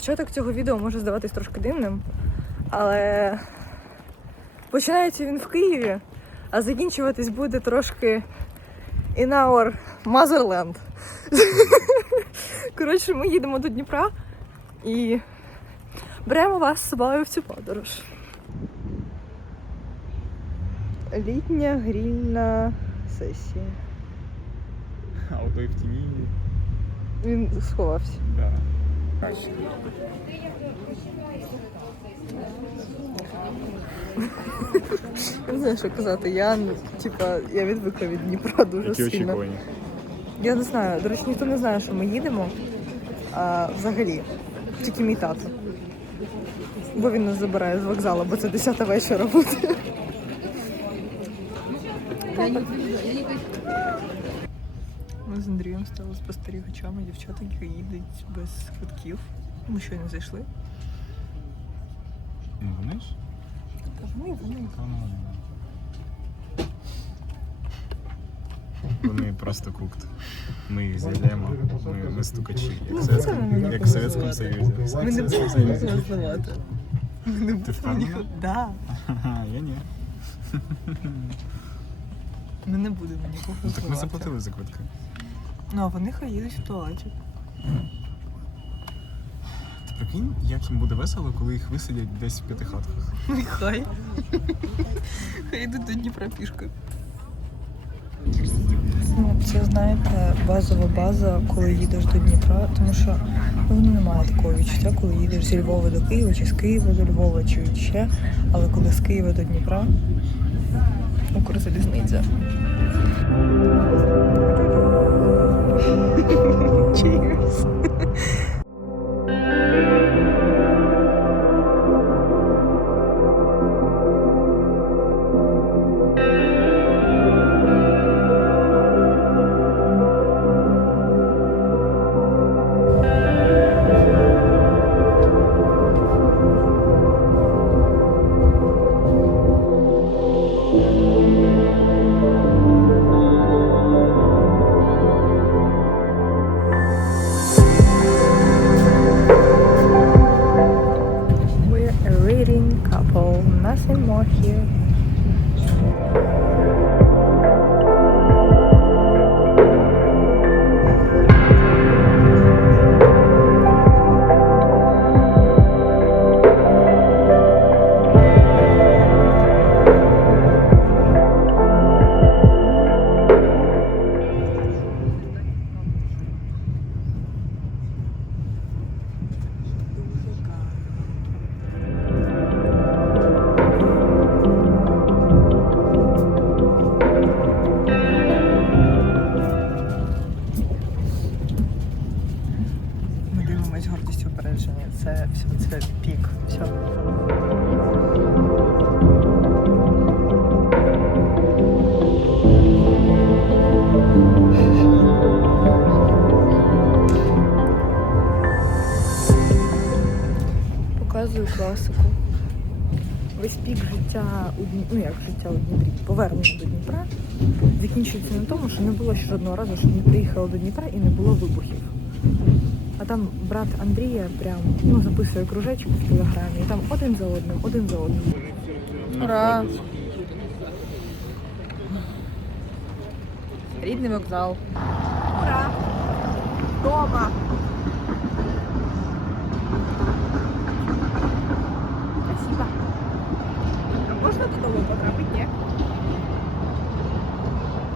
Початок цього відео може здаватись трошки дивним, але починається він в Києві, а закінчуватись буде трошки in our motherland. Коротше, ми їдемо до Дніпра і беремо вас з собою в цю подорож. Літня грільна сесія. А ото і в тіні. Він сховався. Да. Я не знаю, що казати. Я ну, типа я відвикла від Дніпра дуже Які сильно. очікування? Я не знаю. До речі, ніхто не знає, що ми їдемо. А, взагалі. Тільки мій тато. Бо він нас забирає з вокзалу, бо це 10 вечора буде. Ми з Андрієм стали спостерігачами дівчата, які їдуть без квитків. Ми щойно зайшли. Ну, вони ж? Та вони, вони. Вони просто кукт. Ми їх з'їдемо, ми, ми стукачі, як в Ну, як в Совєтському Союзі. Ми не будемо нас здавати. Ми не будемо їх- Да. Ага, я ні. Ми не будемо нікого Ну так ми заплатили за квитки. Ну, а вони хай їдуть в туалеті. Ти прикинь, як їм буде весело, коли їх висадять десь в п'ятихатках. Хай. Хай йдуть до Дніпра пішки. Ну, це знаєте, базова база, коли їдеш до Дніпра, тому що ну, воно немає такого відчуття, коли їдеш зі Львова до Києва, чи з Києва до Львова, чи ще. Але коли з Києва до Дніпра, Укрзалізниця. Cheers. Це це пік. Все. Показую класику. Весь пік життя у Дні... ну як життя у Дніпрі, повернення до Дніпра закінчується на тому, що не було ще жодного разу, що ми приїхали до Дніпра і не було вибухів. А там брат Андрія прям ну, записує кружечок в телеграмі, і там один за одним, один за одним. Ура! Рідний вокзал. Ура! Дома! Спасибо. А можна додому потрапити, ні?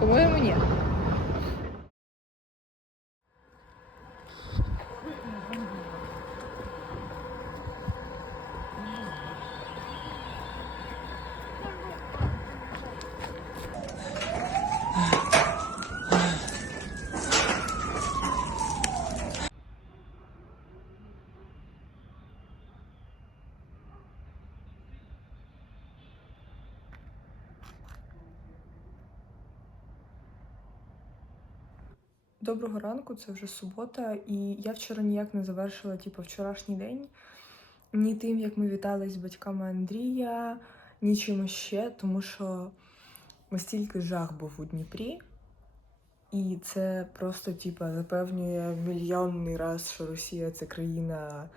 По-моєму, ні. Доброго ранку, це вже субота, і я вчора ніяк не завершила типу, вчорашній день. Ні тим, як ми вітались з батьками Андрія, ні чим ще, тому що настільки жах був у Дніпрі. І це просто, типу, запевнює мільйонний раз, що Росія це країна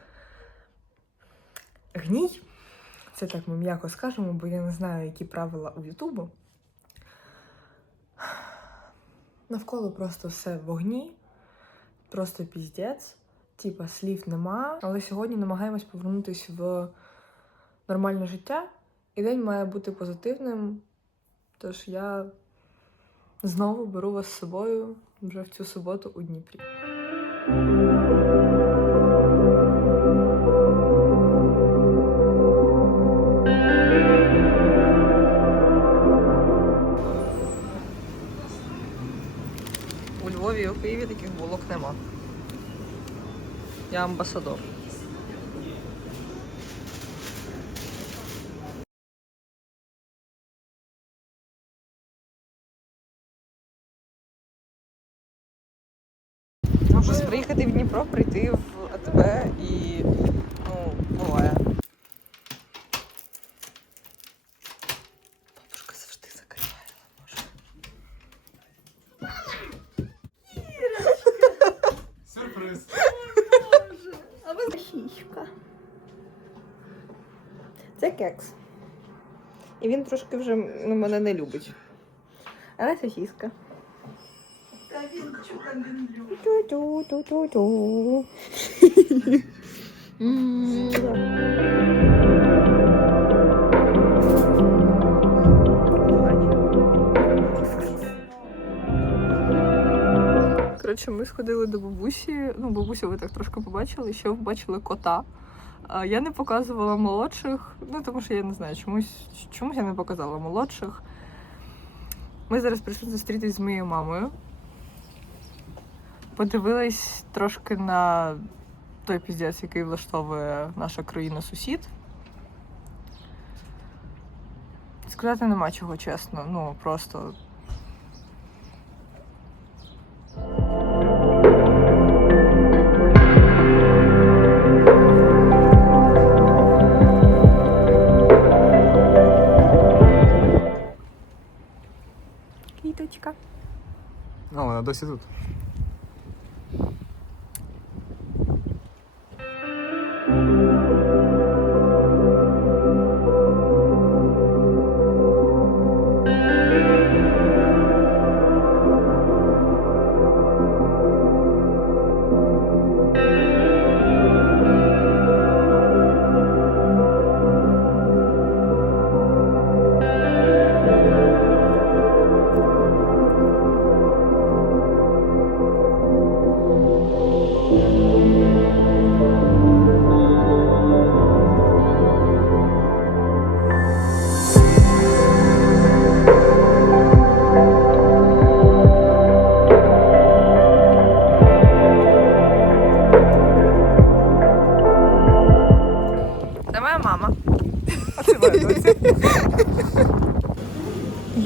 Гній, це так ми м'яко скажемо, бо я не знаю, які правила у Ютубу. Навколо просто все в вогні, просто піздець. Типа слів нема. Але сьогодні намагаємось повернутися в нормальне життя, і день має бути позитивним. Тож я знову беру вас з собою вже в цю суботу у Дніпрі. Києві таких булок нема. Я амбасадор. Можу приїхати в Дніпро, прийти в АТБ і ну, буває. Бабушка завжди закриває, може. Сюрприз! А ви сіська. Це кекс. І він трошки вже ну, мене не любить. Але сосіска. Ту-ту-ту-ту-ту. Коротше, ми сходили до бабусі. Ну, бабусю ви так трошки побачили, ще побачили кота. Я не показувала молодших, ну тому що я не знаю, чомусь, чомусь я не показала молодших. Ми зараз прийшли зустрітись з моєю мамою. Подивились трошки на той піздець, який влаштовує наша країна сусід. Сказати нема чого, чесно. Ну просто А, вона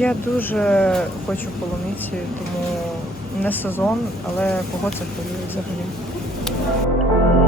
Я дуже хочу полуниці, тому не сезон, але кого це хвилює взагалі.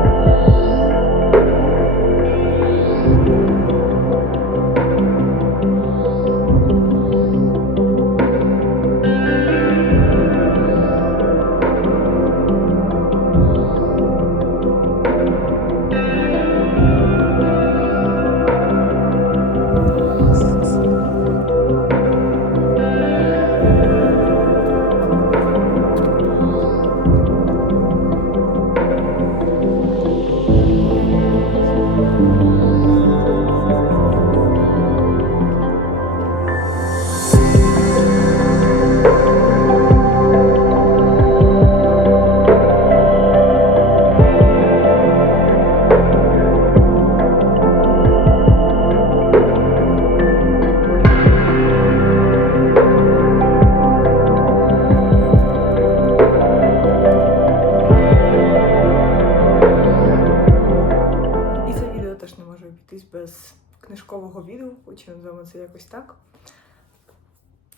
Обійтись без книжкового відгуку, чи називаємо це якось так.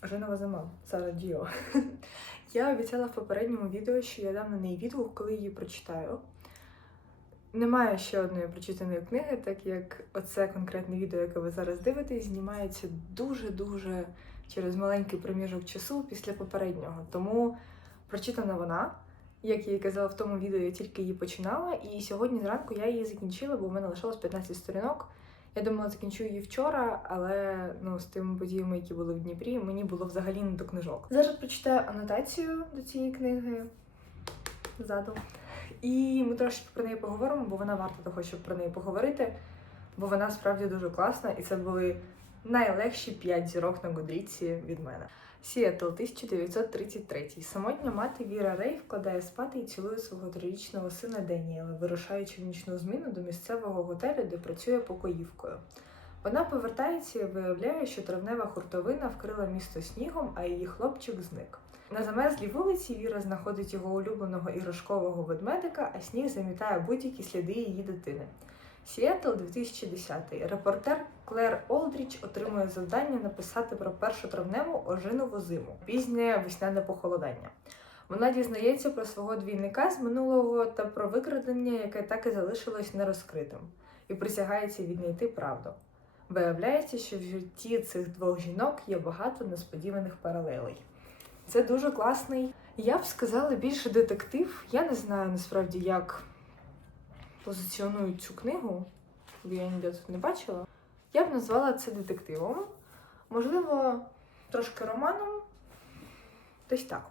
Женова зима, Сара Діо. Я обіцяла в попередньому відео, що я дам на неї відгук, коли її прочитаю. Немає ще одної прочитаної книги, так як оце конкретне відео, яке ви зараз дивитесь, знімається дуже-дуже через маленький проміжок часу після попереднього. Тому прочитана вона. Як я і казала в тому відео, я тільки її починала, і сьогодні зранку я її закінчила, бо в мене лишалось 15 сторінок. Я думала, закінчу її вчора, але ну з тими подіями, які були в Дніпрі, мені було взагалі не до книжок. Зараз прочитаю анотацію до цієї книги ззаду. І ми трошки про неї поговоримо, бо вона варта того, щоб про неї поговорити, бо вона справді дуже класна, і це були найлегші 5 зірок на Годріці від мене. Сіетл 1933. Самотня мати Віра Рей вкладає спати і цілує свого трирічного сина Деніела, вирушаючи в нічну зміну до місцевого готелю, де працює покоївкою. Вона повертається і виявляє, що травнева хуртовина вкрила місто снігом, а її хлопчик зник. На замерзлій вулиці Віра знаходить його улюбленого іграшкового ведмедика, а сніг замітає будь-які сліди її дитини. Сіетл 2010. Репортер Клер Олдріч отримує завдання написати про першотравневу ожинову зиму, пізнє весняне похолодання. Вона дізнається про свого двійника з минулого та про викрадення, яке так і залишилось нерозкритим, і присягається віднайти правду. Виявляється, що в житті цих двох жінок є багато несподіваних паралелей. Це дуже класний. Я б сказала більше детектив. Я не знаю насправді, як позиціонують цю книгу, бо я ніде тут не бачила. Я б назвала це детективом. Можливо, трошки романом. Десь так.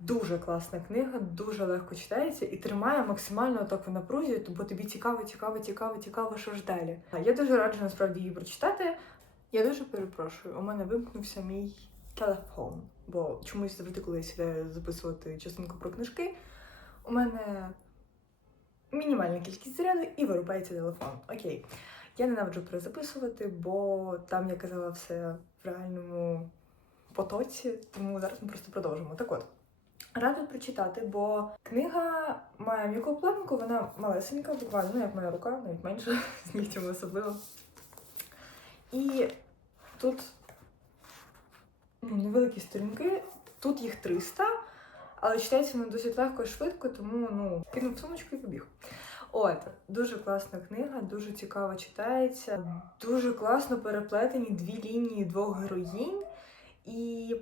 Дуже класна книга, дуже легко читається і тримає максимально так в напрузі, бо тобі цікаво, цікаво, цікаво, цікаво, що ж далі. Я дуже раджу насправді її прочитати. Я дуже перепрошую, у мене вимкнувся мій телефон, бо чомусь завжди, коли я сідаю записувати частинку про книжки, у мене мінімальна кількість заряду і вирубається телефон. Окей. Я ненавиджу перезаписувати, бо там я казала все в реальному потоці, тому зараз ми просто продовжимо. Так от. Рада прочитати, бо книга має м'яку обкладинку, вона малесенька, буквально, ну, як моя рука, навіть менше, з нігтями особливо. І тут ну, невеликі сторінки, тут їх 300, але читається воно досить легко і швидко, тому ну, кинув сумочку і побіг. От, дуже класна книга, дуже цікаво читається, дуже класно переплетені дві лінії двох героїнь. І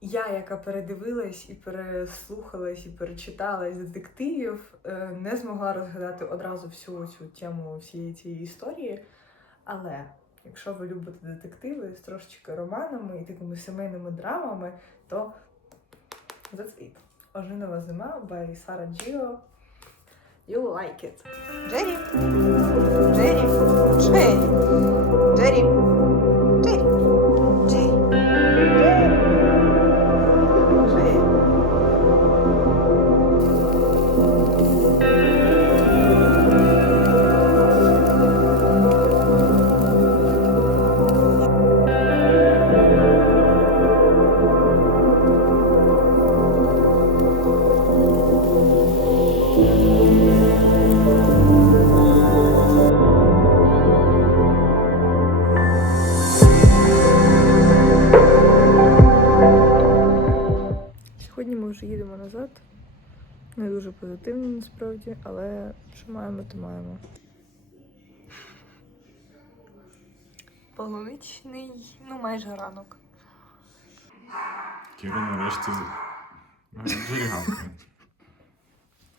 я, яка передивилась і переслухалась, і перечитала з детективів, е, не змогла розгадати одразу всю цю тему всієї цієї історії. Але якщо ви любите детективи з трошечки романами і такими сімейними драмами, то that's it. Ожинова зима by Сара Джіо. You like it. Джері. Джері. Джері. Джері. Позитивно насправді, але що маємо, то маємо. Полуничний, ну майже ранок. Кіра нарешті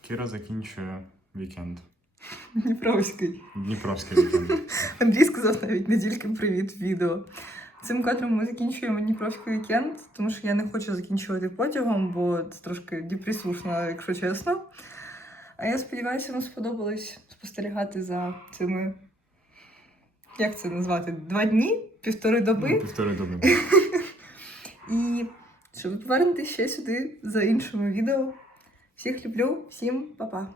Кіра закінчує вікенд. Дніпровський. Дніпровський вікенд. Андрій сказав навіть не тільки привіт відео. Цим кадром ми закінчуємо Дніпровський вікенд, тому що я не хочу закінчувати потягом, бо це трошки депресушно, якщо чесно. А я сподіваюся, вам сподобалось спостерігати за цими. Як це назвати? Два дні? Півтори доби. Ну, Півтори доби. І щоб ви повернетесь ще сюди за іншими відео. Всіх люблю, всім па-па!